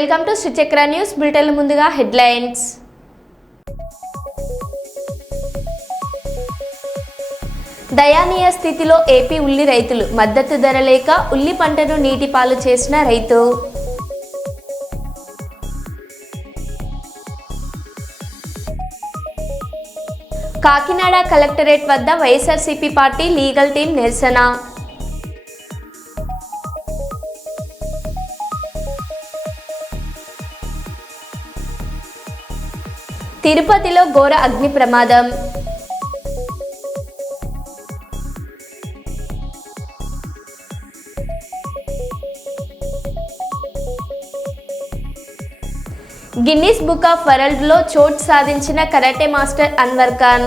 Welcome to Suchakra news bulletin ముందుగా headlines. దయానీయ స్థితిలో ఏపీ ఉల్లి రైతులు మద్దతు ధర లేక ఉల్లి పంటను నీటి పాలు చేసిన రైతు. కాకినాడ కలెక్టరేట్ వద్ద వైఎస్ఆర్సీపీ పార్టీ లీగల్ టీం నిరసన. తిరుపతిలో ఘోర అగ్ని ప్రమాదం. గిన్నిస్ బుక్ ఆఫ్ వరల్డ్లో చోటు సాధించిన కరాటే మాస్టర్ అన్వర్ ఖాన్.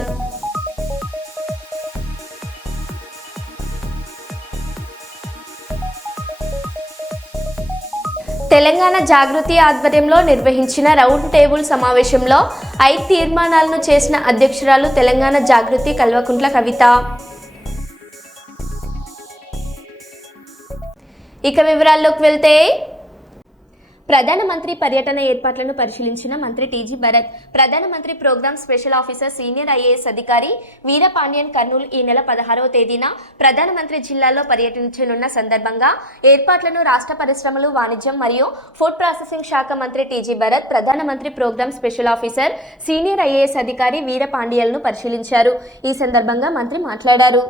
తెలంగాణ జాగృతి ఆధ్వర్యంలో నిర్వహించిన రౌండ్ టేబుల్ సమావేశంలో ఐ తీర్మానాలను చేసిన అధ్యక్షురాలు తెలంగాణ జాగృతి కల్వకుంట్ల కవిత. ఇక వివరాల్లోకి వెళ్తే ప్రధానమంత్రి పర్యటన ఏర్పాట్లను పరిశీలించిన మంత్రి టీజీ భరత్ ప్రధానమంత్రి programme special officer senior IAS అధికారి వీరపాండ్యన్ కర్నూలు ఈ నెల పదహారవ తేదీన ప్రధానమంత్రి జిల్లాలో పర్యటించనున్న సందర్భంగా ఏర్పాట్లను రాష్ట్ర పరిశ్రమలు వాణిజ్యం మరియు ఫుడ్ ప్రాసెసింగ్ శాఖ మంత్రి టీజీ భరత్ ప్రధానమంత్రి programme special officer senior IAS అధికారి వీరపాండ్యలను పరిశీలించారు. ఈ సందర్భంగా మంత్రి మాట్లాడారు.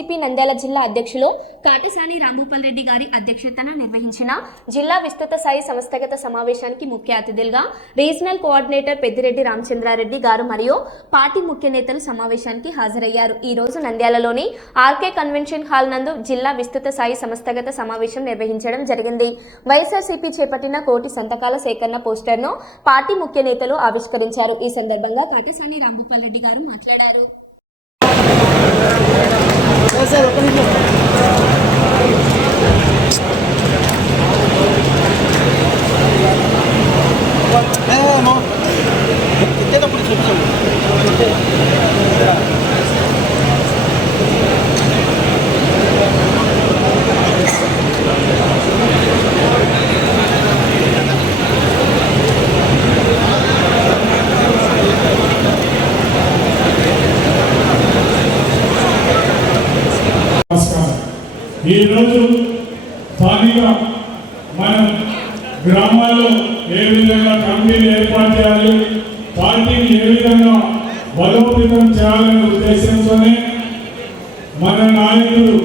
వైసీపీ నంద్యాల జిల్లా అధ్యక్షులు కాటసాని రాంభూపాల్ రెడ్డి గారి అధ్యక్షతన నిర్వహించిన జిల్లా విస్తృత స్థాయి సంస్థాగత సమావేశానికి ముఖ్య అతిథులుగా రీజనల్ కోఆర్డినేటర్ పెద్దిరెడ్డి రామచంద్రారెడ్డి గారు మరియు పార్టీ ముఖ్య నేతలు సమావేశానికి హాజరయ్యారు. ఈ రోజు నంద్యాలలోని ఆర్కే కన్వెన్షన్ హాల్ నందు జిల్లా విస్తృత స్థాయి సంస్థాగత సమావేశం నిర్వహించడం జరిగింది. వైఎస్ఆర్సీపీ చేపట్టిన కోటి సంతకాల సేకరణ పోస్టర్ను పార్టీ ముఖ్య నేతలు ఆవిష్కరించారు. ఈ సందర్భంగా కాటసాని రాంభూపాల్ రెడ్డి గారు మాట్లాడారు. Tengok boleh sebesar. ఈరోజు స్థానిక మనం గ్రామాల్లో ఏ విధంగా కమిటీలు ఏర్పాటు చేయాలి పార్టీని ఏ విధంగా బలోపేతం చేయాలనే ఉద్దేశంతోనే మన నాయకుడు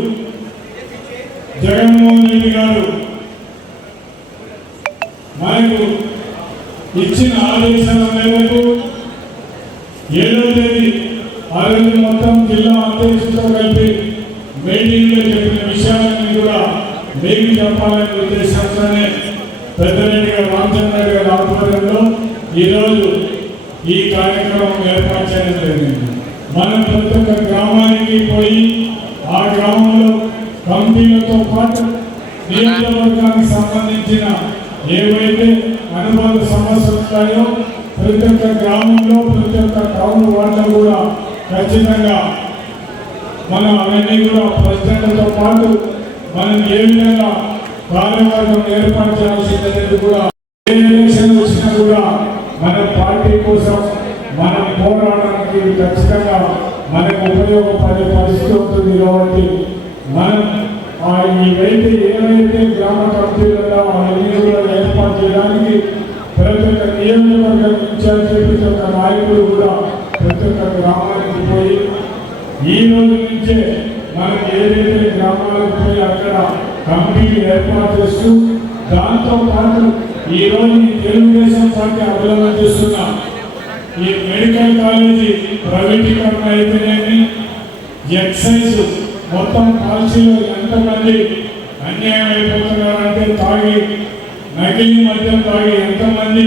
జగన్మోహన్ రెడ్డి గారు మనకు ఇచ్చిన ఆదేశాల మేరకు ఏడో తేదీ ఆ రోజు మొత్తం జిల్లా అధ్యక్షులతో చెప్పాలనే ఉద్దేశంతోనే పెద్దరెడ్డిగా రామచంద్ర గారి ఆధ్వర్యంలో ఈరోజు ఈ కార్యక్రమం ఏర్పాటు చేయడం జరిగింది. మనం ప్రతి ఒక్క గ్రామానికి పోయి ఆ గ్రామంలో కమిటీలతో పాటు నియోజకవర్గానికి సంబంధించిన ఏవైతే అనుబంధ సమస్యలు ఉంటాయో ప్రతి ఒక్క గ్రామంలో ప్రతి ఒక్క టౌన్ వాళ్ళు కూడా ఖచ్చితంగా మనం అవన్నీ కూడా ప్రజలతో పాటు మనం ఏ విధంగా కార్యవర్గం ఏర్పాటు చేయాల్సిందనేది కూడా ఏ ఎలక్షన్ వచ్చినా కూడా మన పార్టీ కోసం మనం పోరాడడానికి ఖచ్చితంగా మనకు ఉపయోగపడే పరిస్థితి ఉంటుంది కాబట్టి మనం ఆ ఇవైతే ఏవైతే గ్రామ కమిటీలలో అవన్నీ కూడా ఏర్పాటు చేయడానికి ప్రతి ఒక్క నియోజకవర్గం ఇన్ఛార్జ్ ప్రతి ఒక్క నాయకుడు కూడా ప్రతి ఒక్క గ్రామానికి పోయి ఈ రోజు నుంచే మనం ఏదైతే గ్రామాలకు పోయి అక్కడ కమిటీలు ఏర్పాటు చేస్తూ దాంతో పాటు ఈ రోజు ఈ తెలుగుదేశం పార్టీ అభివృద్ధి చేస్తున్న ఈ మెడికల్ కాలేజీ ప్రైవేటీకరణ అయితేనేమి ఎక్సైజ్ మొత్తం పాలసీలో ఎంతమంది అన్యాయం అయిపోతున్నారంటే తాగి నకిలీ మద్యం తాగి ఎంతమంది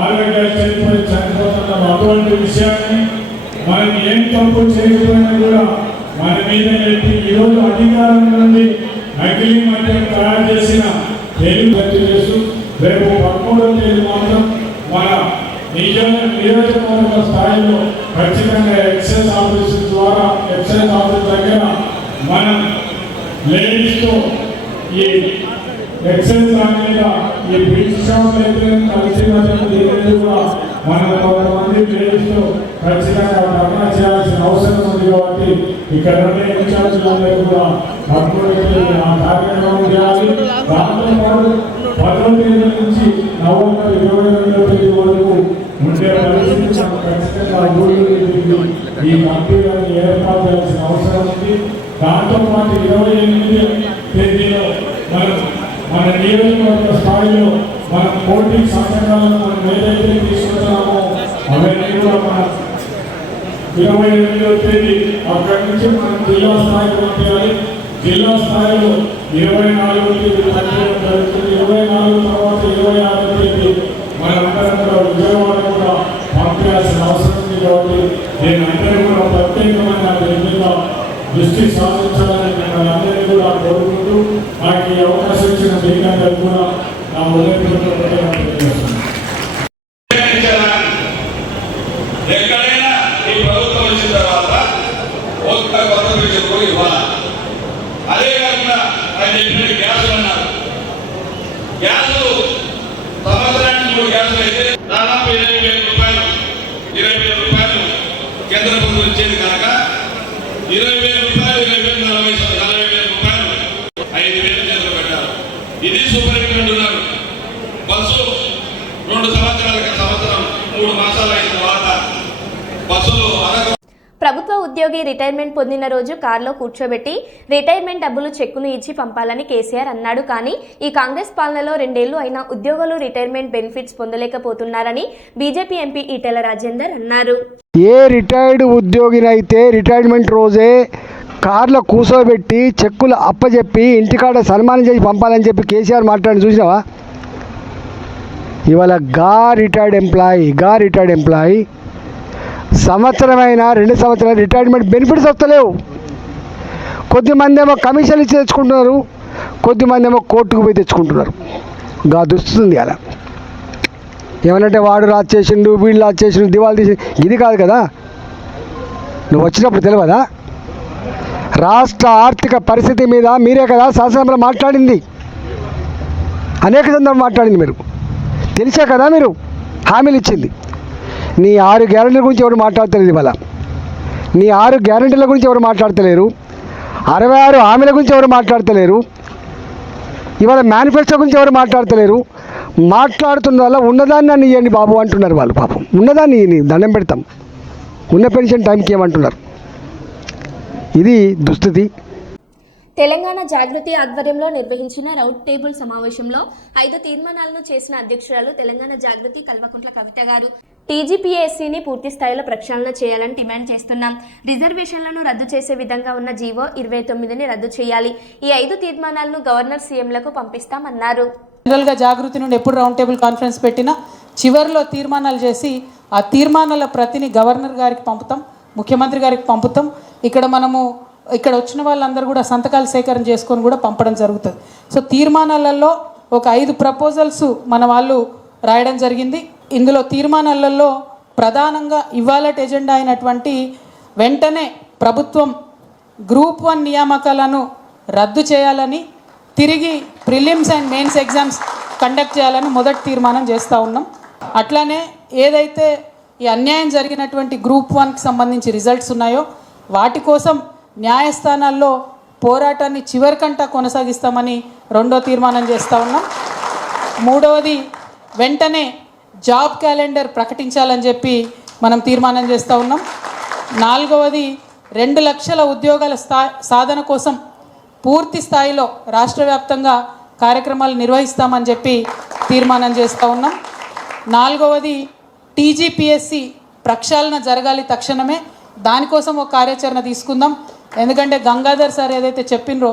ఆరోగ్యాలు చనిపోయి చనిపోతున్నారు. అటువంటి విషయాన్ని మనం ఏం తప్పు చేయకపోయినా కూడా వారి మీద పెట్టి ఈరోజు అధికారం నుండి నకిలీ మద్యం తయారు చేసిన తెలుగు భర్తీ చేస్తూ రేపు పదమూడవ తేదీ మాత్రం మన నిజ నియోజకవర్గ స్థాయిలో ఖచ్చితంగా ఎక్సైజ్ ఆఫీస్ ద్వారా ఎక్సైజ్ ఆఫీస్ దగ్గర మనం లేడీస్తో ఈ ఎక్సైజ్ మీద ఈ బ్రిడ్జ్ షాప్ అయితే కలిసి మధ్య కూడా మనం కొంతమంది లేడీస్తో ఖచ్చితంగా ధర్నా చేయాల్సిన అవసరం ఉంది కాబట్టి ఇక్కడ ఉండే ఇన్ఛార్జీలందరూ కూడా పదమూడు ఆ కార్యక్రమం చేయాలి. దాంతో పాటు పదో తేదీ నుంచి నవంబర్ ఇరవై రెండవ తేదీ వరకు ఉండే పరిస్థితి ఖచ్చితంగా ఈ కంపెనీలను ఏర్పాటు చేయాల్సిన అవసరం ఉంది. దాంతో పాటు ఇరవై ఎనిమిది తేదీలో మనం మన నియోజకవర్గ స్థాయిలో మన పోటీ సంఘటనలను మనం ఏదైతే తీసుకుంటున్నామో అవన్నీ కూడా మన ఇరవై ఎనిమిదో తేదీ అక్కడి నుంచి మనం జిల్లా స్థాయికి పంపించాలి. జిల్లా స్థాయిలో ఇరవై నాలుగు తేదీ పంపించడం జరుగుతుంది. ఇరవై నాలుగు తర్వాత ఇరవై ఆరో తేదీ మనందరం కూడా విజయవాడ కూడా పంపించాల్సిన అవసరం ఉంది కాబట్టి నేను అందరూ కూడా ప్రత్యేకమైన దీని మీద దృష్టి సాధించాలని మిమ్మల్ని అందరినీ కూడా కోరుకుంటున్నాను. Gracias. పొందిన రోజు కారులో కూర్చోబెట్టి రిటైర్మెంట్ డబ్బులు చెక్కును ఇచ్చి పంపాలని కేసీఆర్ అన్నాడు. కానీ ఈ కాంగ్రెస్ పాలనలో రెండేళ్ళు అయినా ఉద్యోగులు రిటైర్మెంట్ బెనిఫిట్స్ పొందలేకపోతున్నారని బీజేపీ ఎంపీ ఈటెల రాజేందర్ అన్నారు. ఏ రిటైర్డ్ ఉద్యోగినైతే రిటైర్మెంట్ రోజే కార్లో కూర్చోబెట్టి చెక్కులు అప్పచెప్పి ఇంటికాడ సన్మానం చేసి పంపాలని చెప్పి కేసీఆర్ మాట్లాడి చూసినావా? ఇవాళ గా రిటైర్డ్ ఎంప్లాయీ గా రిటైర్డ్ ఎంప్లాయీ సంవత్సరమైన రెండు సంవత్సరాలు రిటైర్మెంట్ బెనిఫిట్స్ వస్తలేవు. కొద్దిమంది ఏమో కమిషన్ ఇచ్చి తెచ్చుకుంటున్నారు కొద్దిమంది ఏమో కోర్టుకు పోయి తెచ్చుకుంటున్నారు. గా దుస్తుంది అలా. ఏమనంటే వాడు రాజు చేసిండు వీళ్ళు రాజ్ చేసిండు దివాళ తీసి ఇది కాదు కదా? నువ్వు వచ్చినప్పుడు తెలియదా రాష్ట్ర ఆర్థిక పరిస్థితి మీద మీరే కదా శాసనసభలో మాట్లాడింది. అనేక సందర్భం మాట్లాడింది మీరు. తెలిసే కదా మీరు? హామీలు ఇచ్చింది. నీ ఆరు గ్యారెంటీల గురించి ఎవరు మాట్లాడతలేదు ఇవాళ. నీ ఆరు గ్యారెంటీల గురించి ఎవరు మాట్లాడతలేరు. అరవై ఆరు హామీల గురించి ఎవరు మాట్లాడతలేరు. ఇవాళ మేనిఫెస్టో గురించి ఎవరు మాట్లాడతలేరు. మాట్లాడుతున్న వల్ల ఉన్నదాన్ని నన్ను ఇవ్వండి బాబు అంటున్నారు వాళ్ళు పాపం. ఉన్నదాన్ని దండం పెడతాం. ఉన్న పెన్షన్ టైంకి ఏమంటున్నారు? ఇది దుస్థితి. తెలంగాణ జాగృతి ఆధ్వర్యంలో నిర్వహించిన రౌండ్ టేబుల్ సమావేశంలో ఐదు తీర్మానాలను చేసిన అధ్యక్షురాలు తెలంగాణ జాగృతి కల్వకుంట్ల కవిత గారు. టీజీపీఎస్సీని పూర్తి స్థాయిలో ప్రక్షాళన చేయాలని డిమాండ్ చేస్తున్నాం. రిజర్వేషన్లను రద్దు చేసే విధంగా ఉన్న జీవో ఇరవై తొమ్మిదిని రద్దు చేయాలి. ఈ ఐదు తీర్మానాలను గవర్నర్ సీఎంలకు పంపిస్తామన్నారు. జనరల్గా జాగృతి నుండి ఎప్పుడు రౌండ్ టేబుల్ కాన్ఫరెన్స్ పెట్టినా చివరిలో తీర్మానాలు చేసి ఆ తీర్మానాల ప్రతిని గవర్నర్ గారికి పంపుతాం ముఖ్యమంత్రి గారికి పంపుతాం. ఇక్కడ మనము ఇక్కడ వచ్చిన వాళ్ళందరూ కూడా సంతకాలు సేకరణ చేసుకొని కూడా పంపడం జరుగుతుంది. సో తీర్మానాలలో ఒక ఐదు ప్రపోజల్స్ మన వాళ్ళు రాయడం జరిగింది. ఇందులో తీర్మానాలలో ప్రధానంగా ఇవాళ ఎజెండా అయినటువంటి వెంటనే ప్రభుత్వం గ్రూప్ వన్ నియామకాలను రద్దు చేయాలని తిరిగి prelims and mains exams conduct చేయాలని మొదటి తీర్మానం చేస్తూ ఉన్నాం. అట్లానే ఏదైతే ఈ అన్యాయం జరిగినటువంటి గ్రూప్ వన్కి సంబంధించి రిజల్ట్స్ ఉన్నాయో వాటి కోసం న్యాయస్థానాల్లో పోరాటాన్ని చివరికంటా కొనసాగిస్తామని రెండో తీర్మానం చేస్తూ ఉన్నాం. మూడవది వెంటనే జాబ్ క్యాలెండర్ ప్రకటించాలని చెప్పి మనం తీర్మానం చేస్తూ ఉన్నాం. నాలుగవది రెండు లక్షల ఉద్యోగాల స్థా సాధన కోసం పూర్తి స్థాయిలో రాష్ట్ర వ్యాప్తంగా కార్యక్రమాలు నిర్వహిస్తామని చెప్పి తీర్మానం చేస్తూ ఉన్నాం. నాలుగవది టీజీపీఎస్సి ప్రక్షాళన జరగాలి తక్షణమే. దానికోసం ఒక కార్యాచరణ తీసుకుందాం. ఎందుకంటే గంగాధర్ సార్ ఏదైతే చెప్పినరో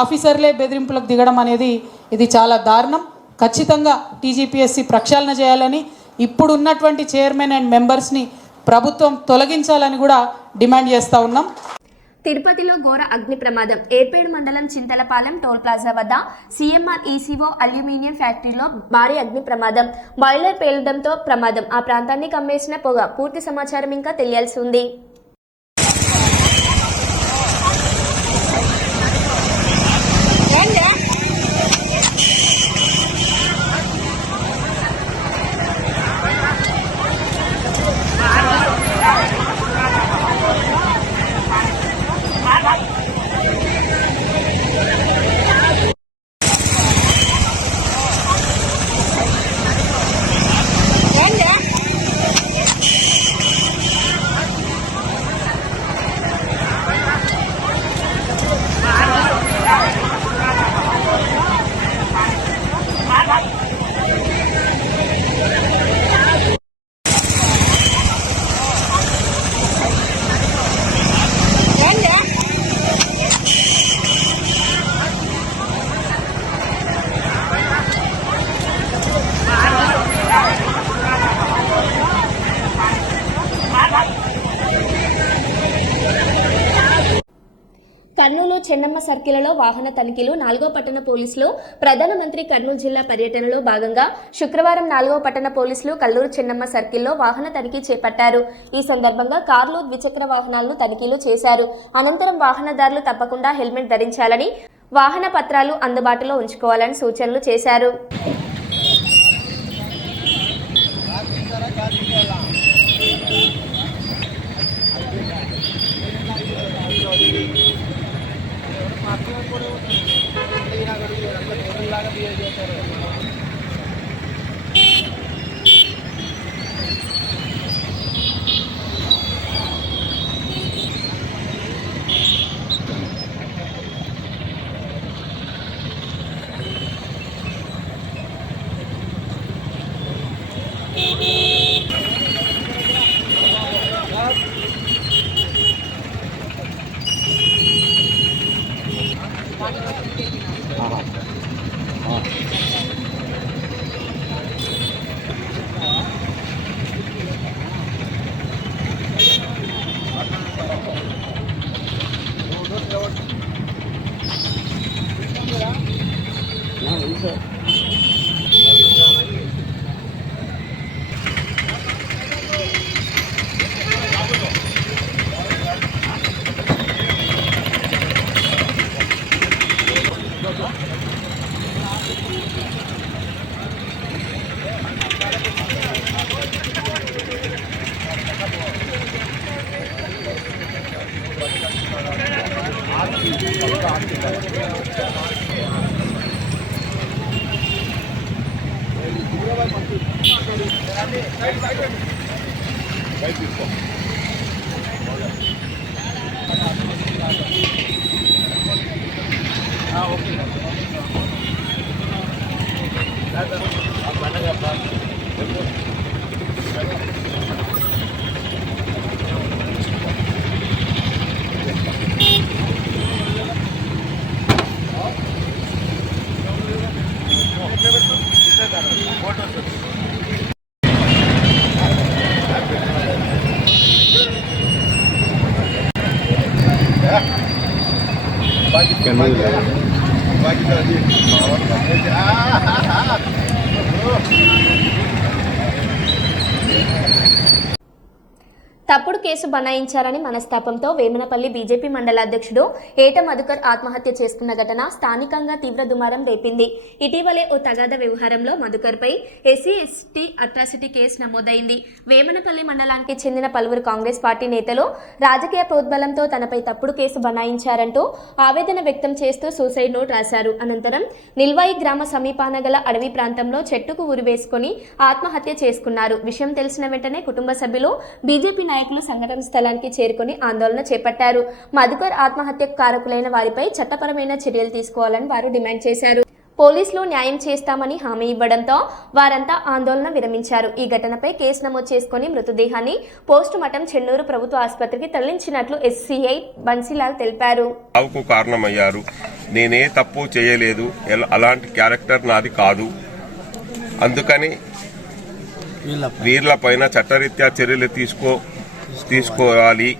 ఆఫీసర్లే బెదిరింపులకు దిగడం అనేది ఇది చాలా దారుణం. ఖచ్చితంగా టీజీపీఎస్సీ ప్రక్షాళన చేయాలని ఇప్పుడు ఉన్నటువంటి చైర్మన్ అండ్ మెంబర్స్ని ప్రభుత్వం తొలగించాలని కూడా డిమాండ్ చేస్తూ ఉన్నాం. తిరుపతిలో ఘోర అగ్ని ప్రమాదం. ఏర్పేడు మండలం చింతలపాలెం టోల్ ప్లాజా వద్ద సీఎంఆర్ ఈసీఓ అల్యూమినియం ఫ్యాక్టరీలో భారీ అగ్ని ప్రమాదం. బాయిలర్ పేలడంతో ప్రమాదం. ఆ ప్రాంతాన్ని కమ్మేసిన పొగ. పూర్తి సమాచారం ఇంకా తెలియాల్సి ఉంది కర్నూలు చెన్నమ్మ సర్కిల్లో వాహన తనిఖీలు నాలుగో పట్టణ పోలీసులు ప్రధానమంత్రి కర్నూలు జిల్లా పర్యటనలో భాగంగా శుక్రవారం నాలుగో పట్టణ పోలీసులు కల్లూరు చెన్నమ్మ సర్కిల్లో వాహన తనిఖీ చేపట్టారు. ఈ సందర్భంగా కార్లు ద్విచక్ర వాహనాలను తనిఖీలు చేశారు. అనంతరం వాహనదారులు తప్పకుండా హెల్మెట్ ధరించాలని వాహన పత్రాలు అందుబాటులో ఉంచుకోవాలని సూచనలు చేశారు. బనాయించారని మనస్తాపంతో వేమనపల్లి బీజేపీ మండల అధ్యక్షుడు ఏట మధుకర్ ఆత్మహత్య చేసుకున్న ఘటన స్థానికంగా తీవ్ర దుమారం రేపింది. ఇటీవలే ఓ తగాద వ్యవహారంలో మధుకర్పై ఎస్సీ ఎస్టీ అట్రాసిటీ కేసు నమోదైంది. వేమనపల్లి మండలానికి చెందిన పలువురు కాంగ్రెస్ పార్టీ నేతలు రాజకీయ ప్రోద్బలంతో తనపై తప్పుడు కేసు బనాయించారంటూ ఆవేదన వ్యక్తం చేస్తూ సూసైడ్ నోట్ రాశారు. అనంతరం నిల్వాయి గ్రామ సమీపాన గల అడవి ప్రాంతంలో చెట్టుకు ఉరివేసుకొని ఆత్మహత్య చేసుకున్నారు. విషయం తెలిసిన వెంటనే కుటుంబ సభ్యులు బీజేపీ నాయకులు సంఘటన స్థలానికి చేరుకొని ఆందోళన చేపట్టారు. మధుకర్ ఆత్మహత్యకు కారకులైన వారిపై చట్టపరమైన చర్యలు తీసుకోవాలని వారు డిమాండ్ చేశారు. పోలీసులు న్యాయం చేస్తామని హామీ ఇవ్వడంతో వారంతా ఆందోళన విరమించారు. ఈ ఘటనపై కేసు నమోదు చేసుకుని మృతదేహాన్ని పోస్టు మార్టం చెన్నూరు ప్రభుత్వ ఆసుపత్రికి తరలించినట్లు ఎస్సీఐ బన్సీలాల్ తెలిపారు. కారణమయ్యారు. నేనే తప్పు చేయలేదు. ఎల- అలాంటి క్యారెక్టర్ నాది కాదు. అందుకని వీళ్ళపైన చట్టరీత్యా చర్యలు తీసుకో తీసుకోవాలి.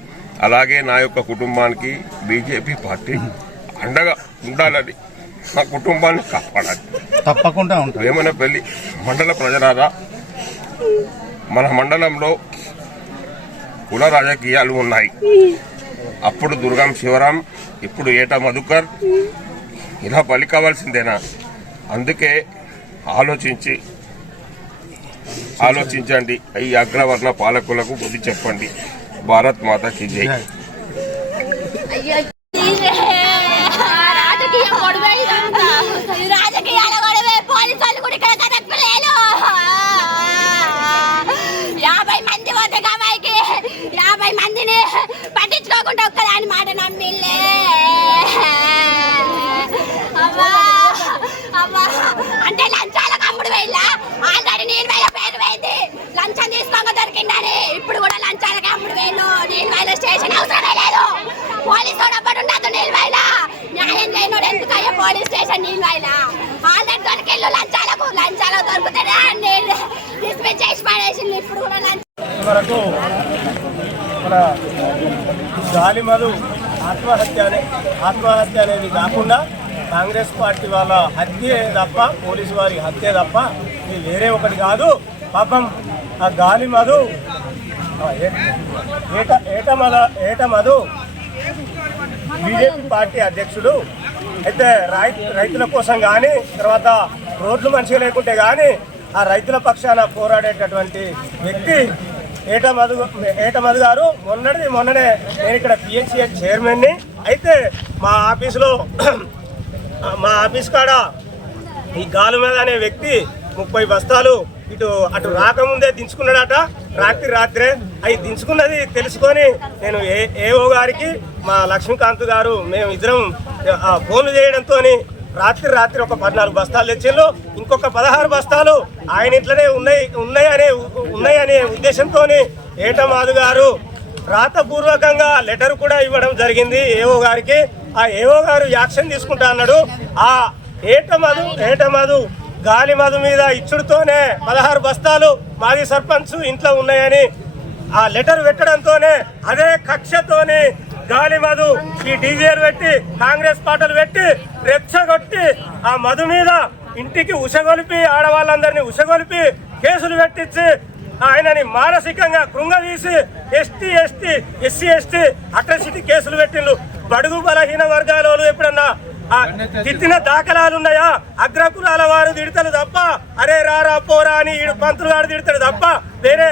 అలాగే నా యొక్క కుటుంబానికి బీజేపీ పార్టీ అండగా ఉండాలని నా కుటుంబాన్ని కాపాడాలి. తప్పకుండా ఉంటుంది. వేమనపల్లి మండల ప్రజలారా మన మండలంలో కుల రాజకీయాలు ఉన్నాయి. అప్పుడు దుర్గం శివరాం ఇప్పుడు ఏట మధుకర్ ఇలా పలికవలసిందేనా? అందుకే ఆలోచించి ఆలోచించండి. ఈ అగ్రవర్ణ పాలకులకు బుద్ధి చెప్పండి. భారత్ మాతకి జై. యాభై మంది యాభై మందిని పట్టించుకోకుండా ఒక్కదాని మాట నమ్మిల్లే అవ్వా అవ్వా అంటే లంచాలకు అమ్ముడు వెళ్ళా ఆల్రెడీ నేను వేల పేరు పోయింది లంచం తీసుకోక దొరికిందని ఇప్పుడు కూడా లంచాలకి అమ్ముడు వేలు నేను వేల స్టేషన్ అవసరమే లేదు పోలీసు డబ్బడు ఉండదు నీళ్ళవైల న్యాయం లేనోడు ఎందుకు అయ్యా పోలీస్ స్టేషన్ నీళ్ళవైల వాళ్ళు లంచాలకు లంచాలు దొరుకుతారా నేను డిస్మిస్ చేసి పడేసింది ఇప్పుడు కూడా వరకు మన గాలి మధు ఆత్మహత్య అనే ఆత్మహత్య అనేది కాకుండా కాంగ్రెస్ పార్టీ వాళ్ళ హత్యే తప్ప పోలీసు వారి హత్యే తప్ప ఇది వేరే ఒకటి కాదు. పాపం ఆ గాలి మధు ఏట ఏట మధ ఏట మధు బీజేపీ పార్టీ అధ్యక్షుడు అయితే రై రైతుల కోసం కానీ తర్వాత రోడ్లు మంచిగా లేకుంటే కానీ ఆ రైతుల పక్షాన పోరాడేటటువంటి వ్యక్తి ఏట మధు ఏట మధు గారు. మొన్నటిది మొన్ననే నేను ఇక్కడ పిహెచ్సిఎస్ చైర్మన్ని. అయితే మా ఆఫీసులో మా ఆఫీస్ కాడ ఈ గాలు మీద అనే వ్యక్తి ముప్పై బస్తాలు ఇటు అటు రాకముందే దించుకున్నాడట. రాత్రి రాత్రే. అవి దించుకున్నది తెలుసుకొని నేను ఏ ఏఓ గారికి మా లక్ష్మీకాంత్ గారు మేము ఇద్దరం ఆ, ఫోన్లు చేయడంతో రాత్రి రాత్రి ఒక పద్నాలుగు బస్తాలు తెచ్చిండ్రు. ఇంకొక పదహారు బస్తాలు ఆయన ఇంట్లోనే ఉన్నాయి ఉన్నాయనే అనే ఉద్దేశంతో ఏటమాదు గారు రాతపూర్వకంగా లెటర్ కూడా ఇవ్వడం జరిగింది ఏఓ గారికి. ఆ ఏఓ గారు యాక్షన్ తీసుకుంటా అన్నాడు. ఆ ఏట మధు గాలి మధు మీద ఇచ్చుడుతోనే పదహారు బస్తాలు మాజీ సర్పంచ్ ఇంట్లో ఉన్నాయని ఆ లెటర్ పెట్టడంతోనే అదే కక్షతోనే గాలి మధు ఈ డీజేలు పెట్టి కాంగ్రెస్ పాటలు పెట్టి రెచ్చగొట్టి ఆ మధు మీద ఇంటికి ఉసగొలిపి ఆడవాళ్ళందరినీ ఉసగొలిపి కేసులు పెట్టించి ఆయనని మానసికంగా కృంగదీసి ST ST SC ST atrocity కేసులు పెట్టిండ్రు. బడుగు బలహీన వర్గాల వాళ్ళు ఎప్పుడన్నా తిట్టిన దాఖలాలు ఉన్నాయా? అగ్రకులాల వారు తిడతారు తప్ప అరే రారా పోరా అని ఈడు పంతులు వాడు తిడతాడు తప్ప వేరే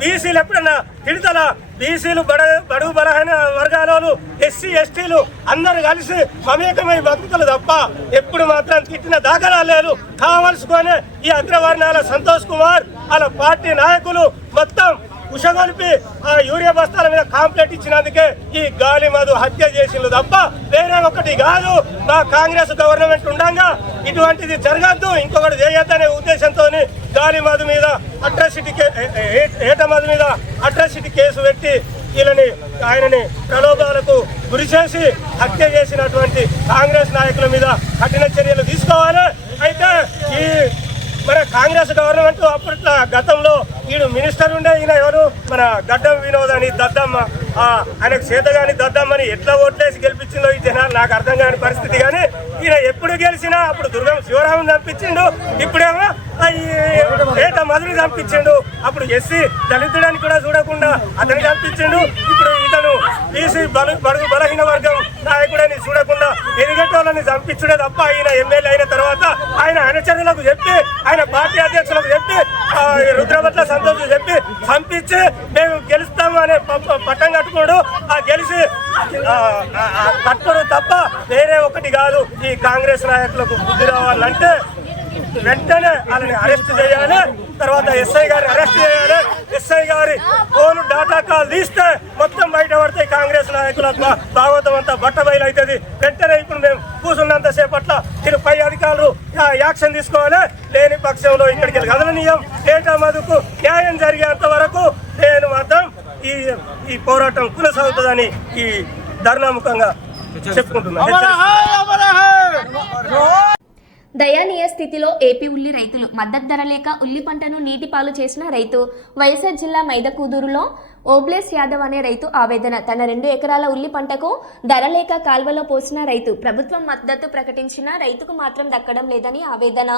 బీసీలు ఎప్పుడన్నా తిడతలా? బీసీలు బడ బడుగు బలహీన వర్గాల వాళ్ళు ఎస్సీ ఎస్టీలు అందరు కలిసి మమేకమై బతుకుతారు తప్ప ఎప్పుడు మాత్రం తిట్టిన దాఖలా లేదు కావలసుకొని ఈ అగ్రవర్ణాల సంతోష్ కుమార్ వాళ్ళ పార్టీ నాయకులు మొత్తం కుషగొలిపి ఆ యూరియా బస్తాల మీద కాంప్లైంట్ ఇచ్చినందుకే ఈ గాలి మధు హత్య చేసిండు తప్ప వేరే ఒకటి కాదు. మా కాంగ్రెస్ గవర్నమెంట్ ఉండగా ఇటువంటిది జరగద్దు ఇంకొకటి చేయొద్దనే ఉద్దేశంతో గాలి మధు మీద అట్రాసిటీ కే- ఏట మధు మీద అట్రాసిటీ కేసు పెట్టి వీళ్ళని ఆయనని ప్రలోభాలకు గురి చేసి హత్య చేసినటువంటి కాంగ్రెస్ నాయకుల మీద కఠిన చర్యలు తీసుకోవాలి. అయితే ఈ మన కాంగ్రెస్ గవర్నమెంట్ అప్పట్లో గతంలో ఈడు మినిస్టర్ ఉండే ఈయన ఎవరు? మన గడ్డం వినోద్ అని దద్దమ్మ. ఆ, ఆయనకు చేతగాని దద్దమ్మని ఎట్లా ఓట్లేసి గెలిపించిందో ఈ జనాలు నాకు అర్థం కాని పరిస్థితి. కానీ ఈయన ఎప్పుడు గెలిచినా అప్పుడు దుర్గం శివరామన్ చంపించిండు. ఇప్పుడేమో పేట ఈ ఏట మధుని చంపించిండు. అప్పుడు ఎస్సీ దళితుడని కూడా చూడకుండా అతనికి చంపించిండు. ఇప్పుడు ఇతను బీసీ బలు బడుగు బలహీన ఎదిగేటోళ్ళని తప్ప ఆయన ఎమ్మెల్యే అయిన తర్వాత ఆయన అనుచరులకు చెప్పి ఆయన పార్టీ అధ్యక్షులకు చెప్పి ఆ, రుద్రభట్ల సంతోష్ చెప్పి పంపించి మేము గెలుస్తాము అనే ప- పట్టం కట్టుకోడు ఆ గెలిచి ఆ, కట్టుకోడు తప్ప వేరే ఒకటి కాదు. ఈ కాంగ్రెస్ నాయకులకు బుద్ధి రావాలంటే వెంటనే వాళ్ళని అరెస్ట్ చేయాలి. తర్వాత ఎస్ఐ గారిని అరెస్ట్ చేయాలి. ఎస్ఐ గారి ఫోన్ డాటా కాల్ తీస్తే మొత్తం బయట పడతాయి కాంగ్రెస్ నాయకుల భాగవతం అంతా బట్టబయలు అవుతుంది వెంటనే యాక్షన్ తీసుకోవాలి. లేని పక్షంలో ఇక్కడికి కదలనీయం. ఏటా మధుకు న్యాయం జరిగేంత వరకు నేను మాత్రం ఈ ఈ పోరాటం కొనసాగుతుందని ఈ ధర్నాముఖంగా చెప్పుకుంటున్నాను. స్థితిలో ఏపీ ఉల్లి రైతులు మద్దతు ధర లేక ఉల్లి పంటను నీటి పాలు చేసిన రైతు వైఎస్ఆర్ జిల్లా మైదకూదూరులో ఓబ్లేస్ యాదవ్ అనే రైతు ఆవేదన. తన రెండు ఎకరాల ఉల్లి పంటకు ధర లేక కాల్వలో పోసిన రైతు ప్రభుత్వం మద్దతు ప్రకటించినా రైతుకు మాత్రం దక్కడం లేదని ఆవేదన.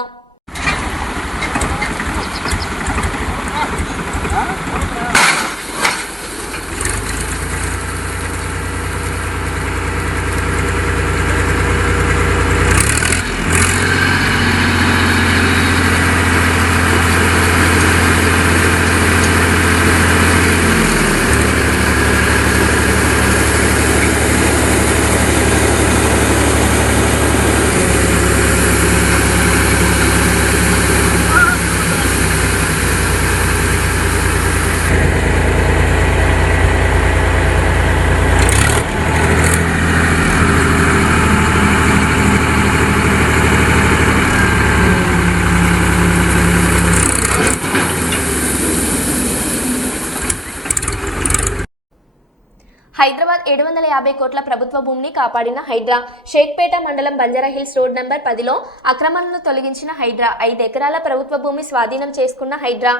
యాభై కోట్ల ప్రభుత్వ భూమిని కాపాడిన హైడ్రా. షేక్పేట మండలం బంజారా హిల్స్ రోడ్ నంబర్ పదిలో అక్రమాలను తొలగించిన హైడ్రా. ఐదు ఎకరాల ప్రభుత్వ భూమి స్వాధీనం చేసుకున్న హైడ్రా.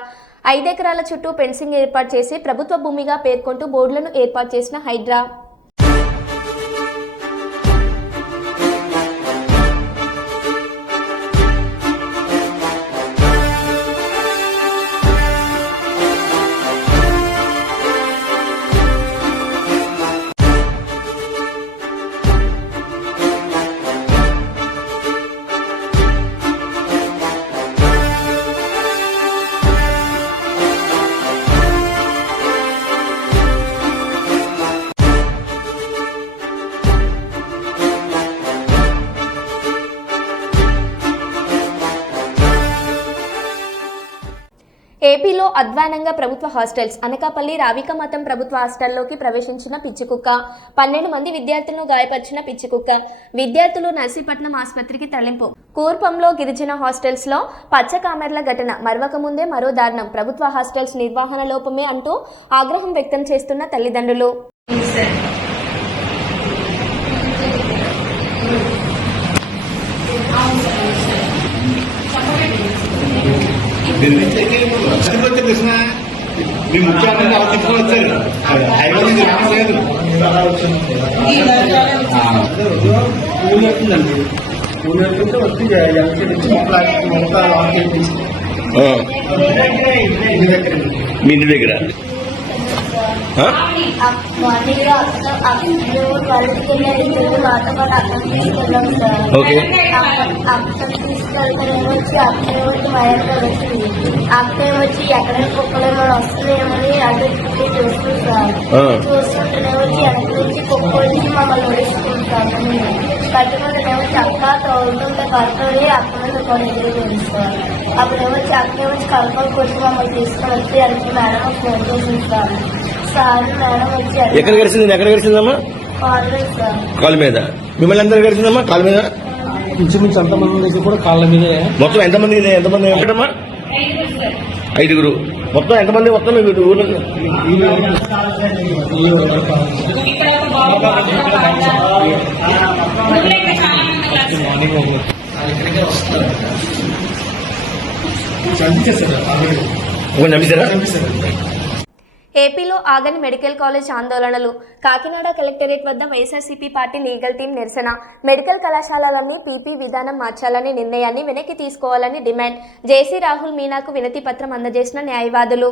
ఐదెకరాల చుట్టూ ఫెన్సింగ్ ఏర్పాటు చేసి ప్రభుత్వ భూమిగా పేర్కొంటూ బోర్డులను ఏర్పాటు చేసిన హైడ్రా. అధ్వానంగా ప్రభుత్వ హాస్టల్స్ అనకాపల్లి రావిక మతం ప్రభుత్వ హాస్టల్లోకి ప్రవేశించిన పిచ్చికుక్క పన్నెండు మంది విద్యార్థులను గాయపరిచిన పిచ్చికుక్క విద్యార్థులు నర్సీపట్నం ఆసుపత్రికి తరలింపు. కూర్పంలో గిరిజన హాస్టల్స్లో పచ్చ కామెర్ల ఘటన. మరవక ముందే మరో దారుణం. ప్రభుత్వ హాస్టల్స్ నిర్వహణ లోపమే అంటూ ఆగ్రహం వ్యక్తం చేస్తున్న తల్లిదండ్రులు. చనిపోతే కృష్ణ మీ ముఖ్యమంత్రి ఆలోచించుకొని వచ్చారు హైవే నుంచి రావట్లేదు మీ ఇంటి దగ్గర. మార్నింగ్ మాతో పాటు అక్కడ తీసుకెళ్ళాం సార్ ఓకే. అక్కడ వచ్చి ఎక్కడ కుక్కలేమో వస్తుందేమని అటు ఇటు చూస్తుంది సార్. చూస్తుంటేనే వచ్చి వెనక నుంచి కుక్క వచ్చి మమ్మల్ని ఒడిస్తుంటాం కట్టుకుంటేనే వచ్చి అక్క తోడుతుంటే కట్టుకొని అక్కడ కొన్ని ఎదురు సార్ అప్పుడేమో అక్కడ వచ్చి కలుపుకొని కొట్టి మమ్మల్ని తీసుకొని వచ్చి వెనక్కి మేడం ఫోన్ మేడం వచ్చి ఎక్కడ గడిచింది ఎక్కడ గడిచిందమ్మా? కాలు మీద. మిమ్మల్ని ఎంత గడిచిందమ్మా? కాలు మీద? ఇంచుమించు అంతమంది కూడా కాళ్ళ మీదే. మొత్తం ఎంతమంది ఎంతమంది ఒకటమ్మా ఐదుగురు. మొత్తం ఎంతమంది మొత్తం మీ ఊర్లో? ఏపీలో ఆగని మెడికల్ కాలేజ్ ఆందోళనలు. కాకినాడ కలెక్టరేట్ వద్ద వైఎస్ఆర్సీపీ పార్టీ లీగల్ టీం నిరసన. మెడికల్ కళాశాలలన్నీ పీపీ విధానం మార్చాలని నిర్ణయాన్ని వెనక్కి తీసుకోవాలని డిమాండ్. జేసీ రాహుల్ మీనాకు వినతి పత్రం అందజేసిన న్యాయవాదులు.